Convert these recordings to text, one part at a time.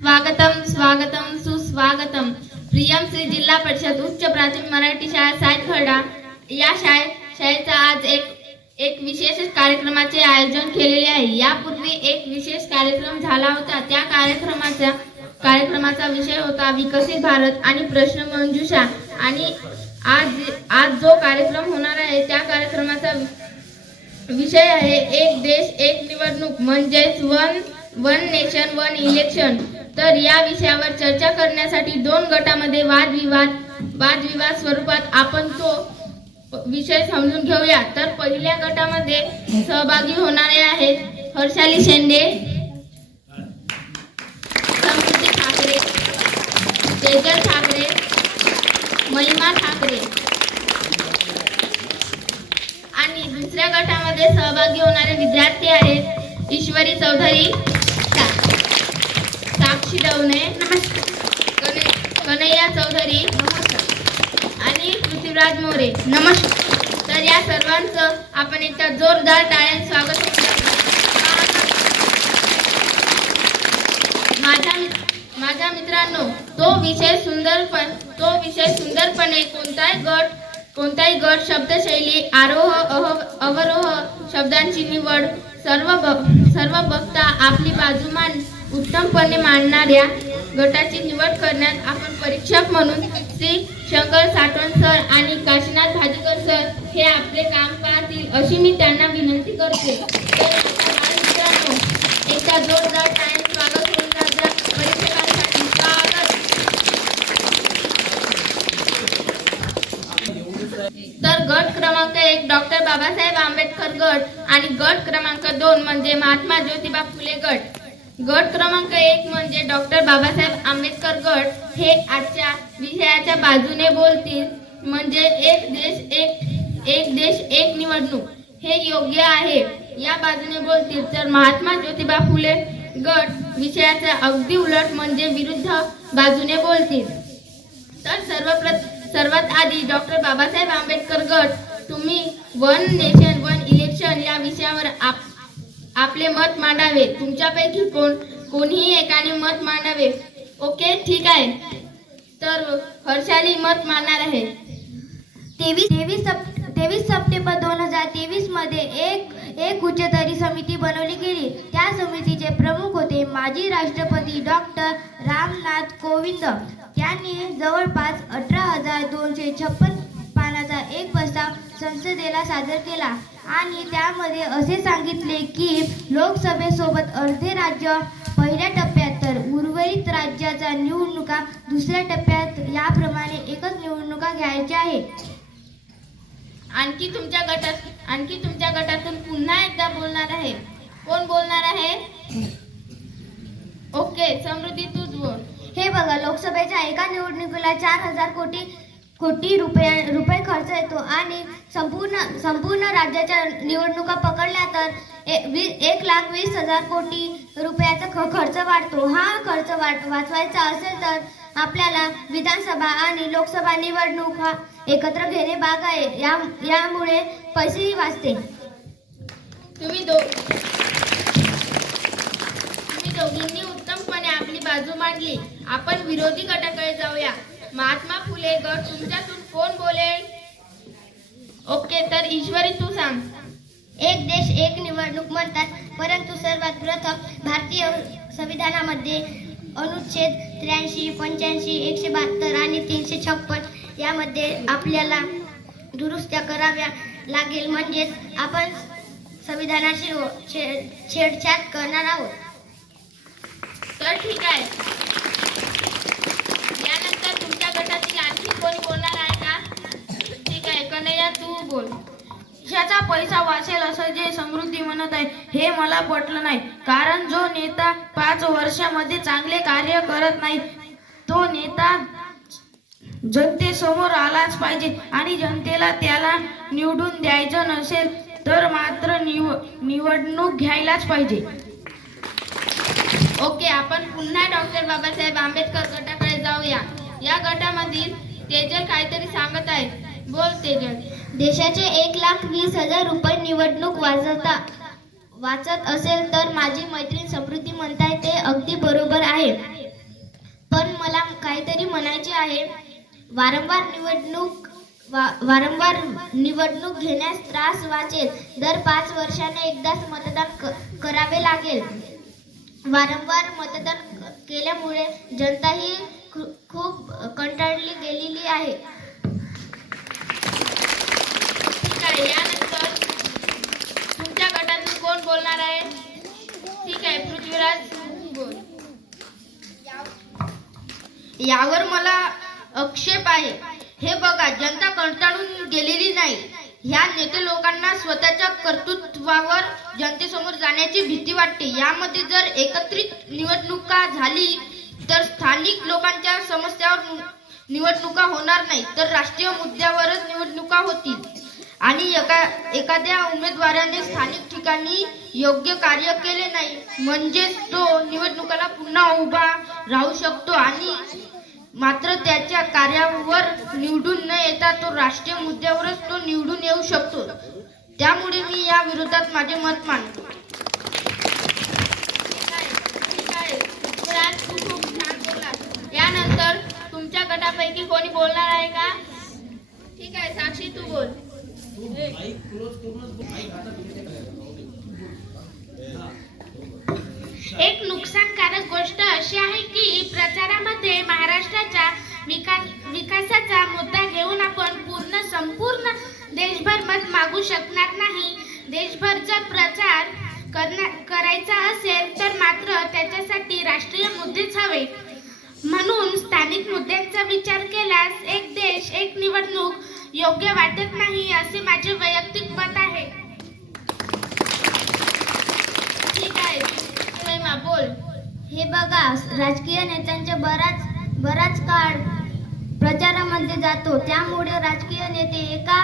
स्वागतम स्वागतम सुस्वागतम. प्रियम श्री जिल्हा परिषद उच्च प्राथमिक मराठी शाळा सायखडा या शाळे शाळेचा आज एक एक विशेष कार्यक्रमाचे आयोजन केलेले आहे. यापूर्वी एक विशेष कार्यक्रम झाला होता. त्या कार्यक्रमाचा कार्यक्रमाचा विषय होता विकसित भारत आणि प्रश्न मंजुषा. आणि आज आज जो कार्यक्रम होणार आहे त्या कार्यक्रमाचा विषय आहे एक देश एक निवडणूक म्हणजेच one one nation one election. तर या विषयावर चर्चा करण्यासाठी दोन गटामध्ये वादविवाद वादविवाद स्वरूपात आपण तो विषय समजून घेऊया. तर पहिल्या गटामध्ये सहभागी होणारे आहेत हर्षाली शेंडे समृद्धी ठाकरे तेजल ठाकरे महिमा ठाकरे. आणि दुसऱ्या गटामध्ये सहभागी होणारे विद्यार्थी आहेत ईश्वरी चौधरी साक्षी दवणे. नमस्कार कन्हैया चौधरी. आणि पृथ्वीराज मोरे. नमस्कार. तर या सर्वांचं आपण एकदा जोरदार टाळ्यात स्वागत माझ्या माझ्या मित्रांनो तो विषय सुंदरपण तो विषय सुंदरपणे कोणताही गट कोणताही गट शब्दशैली आरोह अह अवरोह शब्दांची निवड सर्व ब- सर्व बघता आपली बाजू मान उत्तमपणे मांडणाऱ्या गटाची निवड करण्यात आपण परीक्षक म्हणून श्री शंकर साठवण सर आणि काशीनाथ भाजीकर सर हे आपले काम पाहतील अशी मी त्यांना विनंती करते. तर एकदा जोरदार टाइम स्वागत होऊन जा परीक्षकांसाठी स्वागत. तर गट क्रमांक एक डॉक्टर बाबासाहेब आंबेडकर गट आणि गट क्रमांक दोन म्हणजे महात्मा ज्योतिबा फुले गट. गट क्रमांक एक म्हणजे डॉक्टर बाबासाहेब आंबेडकर गट हे आजच्या विषयाच्या बाजूने बोलतील. म्हणजे एक देश एक एक देश एक निवडणूक हे योग्य आहे. या बाजूने बोलतील. तर महात्मा ज्योतिबा फुले गट विषयाच्या अगदी उलट म्हणजे विरुद्ध बाजूने बोलतील. तर सर्वप्र सर्वात आधी डॉक्टर बाबासाहेब आंबेडकर गट तुम्ही वन नेशन वन इलेक्शन या विषयावर आप आपले मत मांडावे. तुमच्यापैकी कोण कोणीही एकाने मत मांडावे. ओके ठीक आहे. तर हर्षाली मत मांडणार आहे. तेवीस तेवीस सप तेवीस सप्टेंबर दोन हजार तेवीसमध्ये एक एक उच्चतरी समिती बनवली गेली. त्या समितीचे प्रमुख होते माजी राष्ट्रपती डॉक्टर रामनाथ कोविंद. त्यांनी जवळपास अठरा हजार दोनशे छप्पन एक प्रस्ताव संसदेला सादर केला. आणि त्यामध्ये असे सांगितले की लोकसभेसोबत अर्धे राज्य पहिल्या टप्प्यात तर उर्वरित राज्याच्या निवडणुका दुसऱ्या टप्प्यात याप्रमाणे एकच निवडणुका घ्यायच्या आहेत. आणखी तुमच्या गटात आणखी तुमच्या गटातून पुन्हा एकदा बोलणार आहे. कोण बोलणार आहे? ओके समृद्धी तूच बोल हे बघा लोकसभेच्या एका निवडणुकीला चार हजार कोटी कोटी रुपया रुपये खर्च येतो आणि संपूर्ण संपूर्ण राज्याच्या निवडणुका पकडल्या तर ए- वी- एक लाख वीस हजार कोटी रुपयाचा ख खर्च वाढतो. हा खर्च वाट वाचवायचा असेल तर आपल्याला विधानसभा आणि लोकसभा निवडणूक हा एकत्र घेणे भाग आहे. या यामुळे पैसेही वाचते. तुम्ही दो तुम्ही दोघींनी उत्तमपणे आपली बाजू मांडली. आपण विरोधी गटाकडे जाऊया. महात्मा फुले गट तुमच्यातून कोण बोलेल? ओके तर ईश्वरी तू सांग. एक देश एक निवडणूक म्हणतात परंतु सर्वात प्रथम भारतीय संविधानामध्ये अनुच्छेद त्र्याऐंशी पंच्याऐंशी एकशे बहात्तर आणि तीनशे छप्पन यामध्ये आपल्याला दुरुस्त्या कराव्या लागेल. म्हणजेच आपण संविधानाशी छेडछाड करणार आहोत. तर ठीक आहे. बोल. देशाचा पैसा वाचेल असं जे समृद्धी म्हणत आहे हे मला पटलं नाही. कारण जो नेता पाच वर्षामध्ये चांगले कार्य करत नाही तो नेता जनतेसमोर आलाच पाहिजे आणि जनतेला त्याला निवडून द्यायचं नसेल तर मात्र निव निवडणूक घ्यायलाच पाहिजे. ओके आपण पुन्हा डॉक्टर बाबासाहेब आंबेडकर गटाकडे जाऊया. या गटामधील तेजल काहीतरी सांगत आहे. बोल तेजल. देशाचे एक लाख वीस हजार रुपये निवडणूक वाचता वाचत असेल तर माझी मैत्रीण समृद्धी म्हणताय ते अगदी बरोबर आहे. पण मला काहीतरी म्हणायचे आहे. वारंवार निवडणूक वा- वारंवार निवडणूक घेण्यास त्रास वाचेल. दर पाच वर्षाने एकदाच मतदान क- करावे लागेल. वारंवार मतदान केल्यामुळे जनता ही खू- खूप कंटाळली गेलेली आहे. आहे यानंतर तुमच्या गटातून कोण बोलणार आहे? ठीक आहे पृथ्वीराज बोल. यावर मला आक्षेप आहे. हे बघा जनता कंटाळून गेलेली नाही. ह्या नेते लोकांना स्वतःच्या कर्तृत्वावर जनतेसमोर जाण्याची भीती वाटते. यामध्ये जर एकत्रित निवडणुका झाली तर स्थानिक लोकांच्या समस्यावर निवडणुका होणार नाही तर राष्ट्रीय मुद्द्यावरच निवडणुका होतील. आणि एका एखाद्या उमेदवाराने स्थानिक ठिकाणी योग्य कार्य केले नाही म्हणजेच तो निवडणुकाला पुन्हा उभा राहू शकतो आणि मात्र त्याच्या कार्यावर निवडून न येता तो राष्ट्रीय मुद्द्यावरच तो निवडून येऊ शकतो. त्यामुळे मी या विरोधात माझे मत मांडतो ठीक आहे खूप छान यानंतर तुमच्या गटापैकी कोणी बोलणार आहे का? ठीक आहे साक्षी तू बोल. एक नुकसानकारक गोष्ट अशी आहे की प्रचारामध्ये महाराष्ट्राच्या विकास विकासाचा मुद्दा घेऊन आपण पूर्ण संपूर्ण देशभर मत मागू शकणार नाही. देशभर जर प्रचार करण्या करायचा असेल तर मात्र त्याच्यासाठी राष्ट्रीय मुद्देच हवे. म्हणून स्थानिक मुद्द्यांचा विचार केल्यास एक देश एक योग्य वाटत नाही असे माझे वैयक्तिक मत आहे. ठीक आहे. बोल. हे बघा राजकीय नेत्यांचे बराच बराच काळ प्रचारामध्ये जातो. त्यामुळे राजकीय नेते एका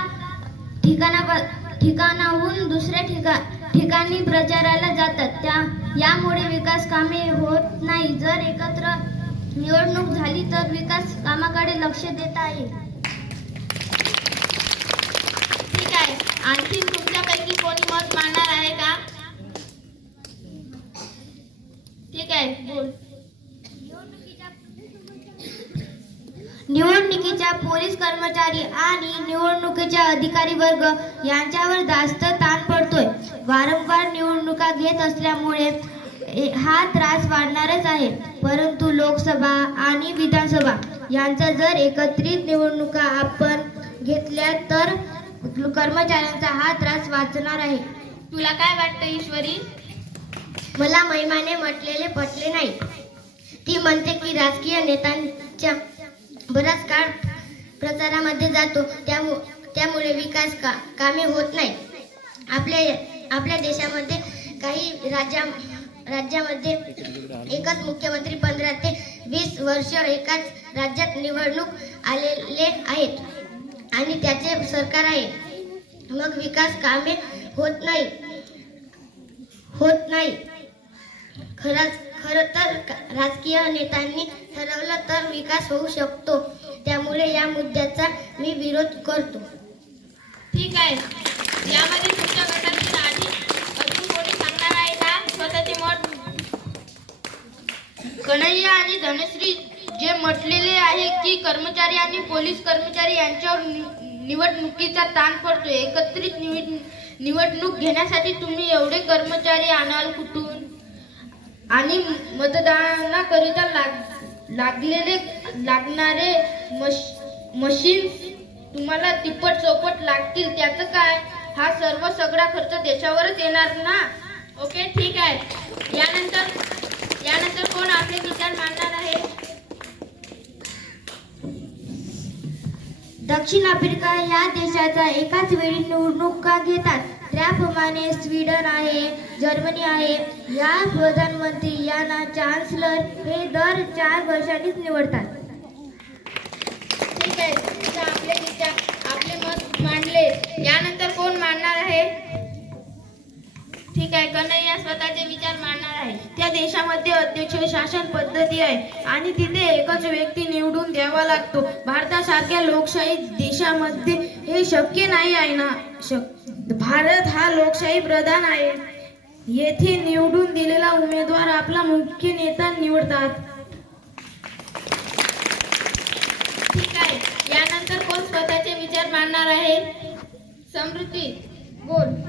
ठिकाणा ठिकाणाहून दुसऱ्या ठिका ठिकाणी प्रचाराला जातात. त्या यामुळे विकास कामे होत नाही. जर एकत्र निवडणूक झाली तर विकास कामाकडे लक्ष देता येईल ठीक आहे आणखी तुमच्यापैकी कोणी मत मांडणार आहे का? ठीक आहे बोल. निवडणुकीच्या पोलीस कर्मचारी आणि निवडणुकीच्या अधिकारी वर्ग यांच्यावर जास्त ताण पडतोय. वारंवार निवडणुका घेत असल्यामुळे हा त्रास वाढणारच आहे. परंतु लोकसभा आणि विधानसभा यांचा जर एकत्रित निवडणुका आपण घेतल्या तर कर्मचाऱ्यांचा हा त्रास वाचणार आहे. तुला काय वाटतं ईश्वरी? मला महिमाने म्हटलेले पटले नाही. ती म्हणते की राजकीय नेत्यांच्या बराच काळ प्रचारामध्ये जातो. त्यामु त्यामुळे विकास का कामे होत नाही. आपल्या आपल्या देशामध्ये काही राज्या राज्यामध्ये एकच मुख्यमंत्री पंधरा ते वीस वर्ष एकाच राज्यात निवडणूक आलेले आहेत. आणि त्याचे सरकार आहे. मग विकास कामे होत नाही. होत नाही. खरंच खरं तर राजकीय नेत्यांनी ठरवलं तर विकास होऊ शकतो. त्यामुळे या मुद्द्याचा मी विरोध करतो. ठीक आहे. यामध्ये तुमच्या गटातील आधी अजून कोणी सांगणार आहे का? स्वतःचे मत? कन्हैया आणि धनश्री जे म्हटलेले आहे की कर्मचारी आणि पोलीस कर्मचारी यांच्यावर निवडणुकीचा ताण पडतो एकत्रित निवड निवडणूक घेण्यासाठी तुम्ही एवढे कर्मचारी आणाल कुठून? आणि मतदानाकरिता लाग लागलेले लागणारे मश मशीन तुम्हाला तिप्पट चौपट लागतील. त्याचं काय? हा सर्व सगळा खर्च देशावरच येणार ना? ओके ठीक आहे. यानंतर यानंतर कोण आपले विचार मांडणार आहे? दक्षिण आफ्रिका या देशाचा एकाच वेळी निवडणुका घेतात? त्याप्रमाणे स्वीडन आहे जर्मनी आहे. या प्रधानमंत्री यांना चान्सलर हे दर चार वर्षांनीच निवडतात. ठीक आहे. आपले विचार आपले मत मांडले. यानंतर कोण मांडणार आहे? ठीक आहे. कन्हैया स्वतःचे विचार मांडणार आहे. त्या देशामध्ये अध्यक्ष शासन पद्धती आहे आणि तिथे एकच व्यक्ती निवडून द्यावा लागतो. भारतासारख्या लोकशाही देशामध्ये हे शक्य नाही आहे ना? शक- भारत हा लोकशाही प्रधान आहे. येथे निवडून दिलेला उमेदवार आपला मुख्य नेता निवडतात. ठीक आहे. यानंतर कोण स्वतःचे विचार मांडणार आहे? समृद्धी बोल.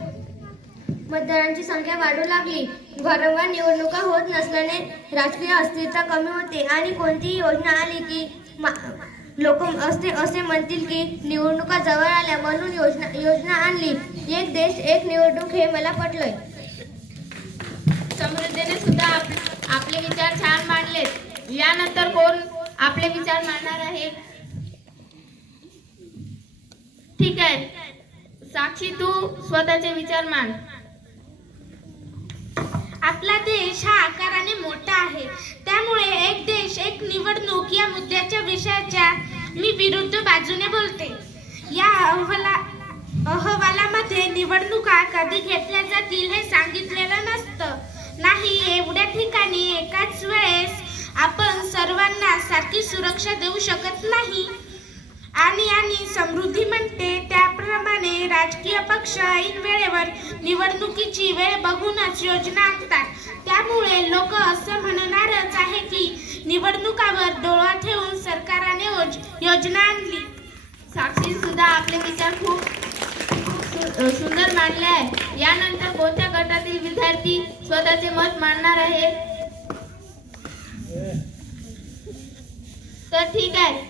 मतदारांची संख्या वाढू लागली. वारंवार निवडणुका होत नसल्याने राजकीय अस्थिरता कमी होते आणि कोणतीही योजना आली की लोक असे असे म्हणतील की निवडणुका जवळ आल्या म्हणून योजना योजना आणली. एक देश एक निवडणूक हे मला पटलंय. समृद्धीने सुद्धा आप- आपले विचार छान मांडलेत. यानंतर कोण आपले विचार मांडणार आहे? ठीक आहे. साक्षी तू स्वतःचे विचार मांड. आपला देश हा आकाराने मोठा आहे. त्यामुळे एक देश एक निवडणूक या मुद्द्याच्या विषयाच्या मी विरुद्ध बाजूने बोलते. या अहवाला अहवालामध्ये निवडणुका कधी घेतल्या जातील हे सांगितलेलं नसतं. नाही एवढ्या ठिकाणी एकाच वेळेस आपण सर्वांना सारखी सुरक्षा देऊ शकत नाही. आणि आणि समृद्धी म्हणते त्याप्रमाणे राजकीय पक्ष ऐन वेळेवर निवडणुकीची वेळ बघूनच योजना आणतात. त्यामुळे लोक असं म्हणणारच आहे की निवडणुकावर डोळा ठेवून सरकारने योजना आणली. साक्षी सुद्धा आपले विचार खूप सुंदर मांडले आहे यानंतर कोणत्या गटातील विद्यार्थी स्वतःचे मत मांडणार आहे? तर ठीक आहे.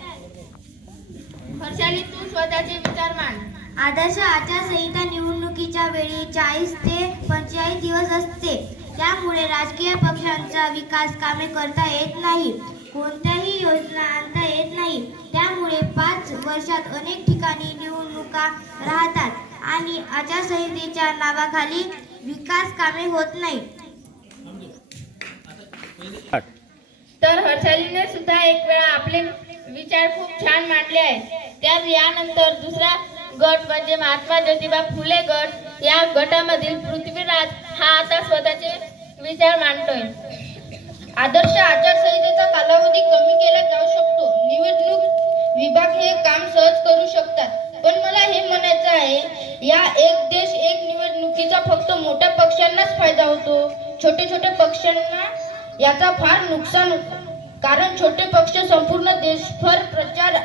हर्षाली तू स्वतःचे विचार मांड. आदर्श आचारसंहिता निवडणुकीच्या वेळी चाळीस ते पंचेचाळीस दिवस असते. त्यामुळे राजकीय पक्षांचा विकास कामे करता येत नाही. कोणत्याही योजना आणता येत नाही. त्यामुळे पाच वर्षात अनेक ठिकाणी निवडणुका राहतात आणि आचारसंहितेच्या नावाखाली विकास कामे होत नाही. तर हर्षालीने सुद्धा एक वेळा आपले विचार खूप छान मांडले आहेत. त्यात यानंतर दुसरा गट म्हणजे महात्मा ज्योतिबा फुले गट. या गटामधील पृथ्वीराज हा आता स्वतःचे विचार मांडतोय. आदर्श आचारसंहितेचा कालावधी कमी केला जाऊ शकतो. निवडणूक विभाग हे काम सहज करू शकतात. पण मला हे म्हणायचं आहे या एक देश एक निवडणुकीचा फक्त मोठ्या पक्षांनाच फायदा होतो. छोटे छोटे पक्षांना याचा फार नुकसान होतो. कारण छोटे पक्ष संपूर्ण देशभर प्रचार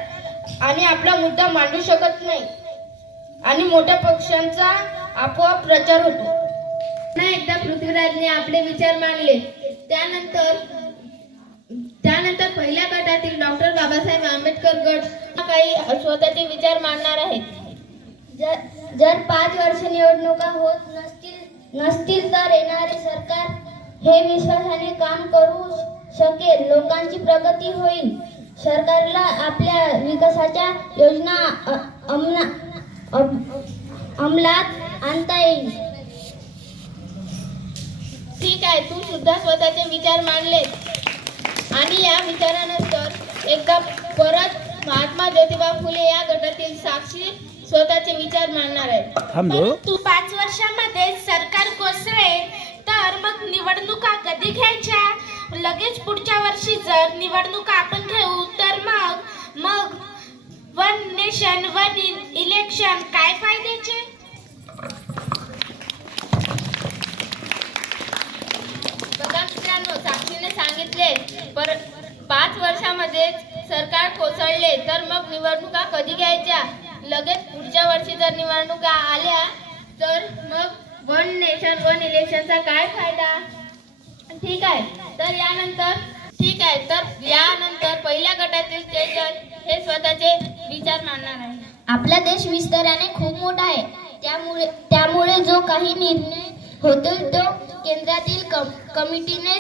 आणि आपला मुद्दा मांडू शकत नाही. आणि मोठ्या पक्षांचा आपोआप प्रचार होतो. पुन्हा एकदा पृथ्वीराजने आपले विचार मांडले. त्यानंतर त्यानंतर पहिल्या गटातील डॉक्टर बाबासाहेब आंबेडकर गट काही स्वतःचे विचार मांडणार आहेत जर जर पाच वर्ष निवडणुका होत नसतील नसतील तर येणारे सरकार हे विश्वासाने काम करू शकेल. लोकांची प्रगती होईल. सरकारला आपल्या विकासाच्या योजना अ- अंमला अम- अंमलात आणता येईल. ठीक आहे तू सुद्धा स्वतःचे विचार मांडले आणि या विचारानंतर एकदा परत महात्मा ज्योतिबा फुले या गटातील साक्षी स्वतःचे विचार मांडणार आहेत. थांबलो तू पाच वर्षामध्ये सरकार कोसळे तर मग निवडणुका कधी घ्यायच्या? लगेच पुढच्या वर्षी जर निवडणुका आपण घेऊ तर मग? मग वन नेशन वन इलेक्शन काय फायद्याचे? बघा मित्रांनो साक्षीने सांगितले पर पाच वर्षामध्ये सरकार कोसळले तर मग निवडणुका कधी घ्यायच्या? लगेच पुढच्या वर्षी जर निवडणुका आल्या तर मग वन नेशन वन इलेक्शनचा काय फायदा? ठीक आहे तर यानंतर ठीक आहे तर यानंतर पहिल्या गटातील तेजल हे स्वतःचे विचार मांडणार आहे. आपला देश विस्ताराने खूप मोठा आहे. त्यामुळे त्यामुळे जो काही निर्णय होतो तो केंद्रातील कम कमिटीने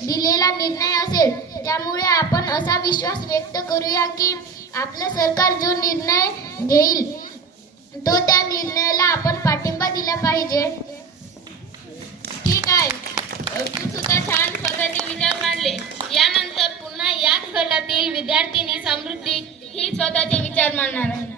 दिलेला निर्णय असेल. त्यामुळे आपण असा विश्वास व्यक्त करूया की आपलं सरकार जो निर्णय घेईल तो त्या निर्णयाला आपण पाठिंबा दिला पाहिजे. ठीक आहे. तू सुद्धा छान स्वतःचे विचार मांडले. यानंतर गटातील विद्यार्थीने समृद्धी ही स्वतःचे विचार मांडणार आहे.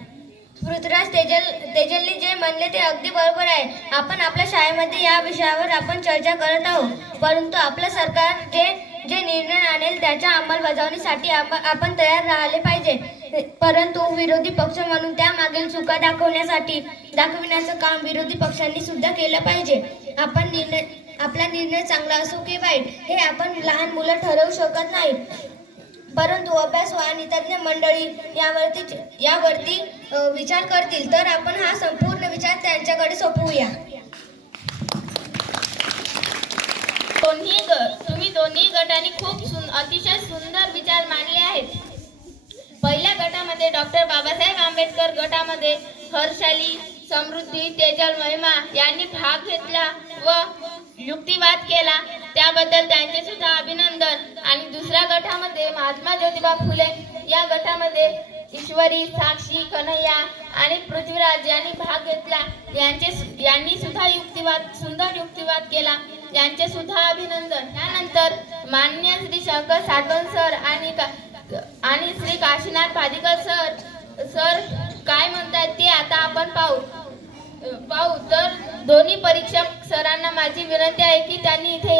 पृथ्वीराज तेजल तेजलनी जे म्हणले ते अगदी बरोबर आहे. आपण आपल्या शाळेमध्ये या विषयावर आपण चर्चा करत आहोत. परंतु आपलं सरकार जे जे निर्णय आणेल त्याच्या अंमलबजावणीसाठी आप- आपण तयार राहिले पाहिजे. परंतु विरोधी पक्ष म्हणून त्यामागील चुका दाखवण्यासाठी दाखविण्याचं काम विरोधी पक्षांनी सुद्धा केलं पाहिजे. आपण निर्णय आपला निर्णय चांगला असो की वाईट हे आपण लहान मुलं ठरवू शकत नाही परंतु अभ्यास आणि तज्ज्ञ मंडळी यावरती यावरती विचार करतील तर आपण हा संपूर्ण विचार त्यांच्याकडे सोपवूया. दोन्ही तुम्ही दोन्ही गटांनी खूप सुं- अतिशय सुंदर विचार मांडले आहेत. पहिल्या गटामध्ये डॉक्टर बाबासाहेब आंबेडकर गटामध्ये हर्षाली समृद्धी तेजल महिमा यांनी भाग घेतला व युक्तिवाद केला. त्याबद्दल त्यांचे सुद्धा अभिनंदन. आणि दुसऱ्या गटामध्ये महात्मा ज्योतिबा फुले या गटामध्ये ईश्वरी साक्षी कन्हैया आणि पृथ्वीराज यांनी भाग घेतला. यांचे यांनी सुद्धा युक्तिवाद सुंदर युक्तिवाद केला. यांचे सुद्धा अभिनंदन. त्यानंतर मान्य श्री शंकर साठवण सर आणि का- आणि श्री काशीनाथ पादिकर सर सर काय म्हणतात ते आता आपण पाहू. पाहू. तर दोन्ही परीक्षक सरांना माझी विनंती आहे की त्यांनी इथे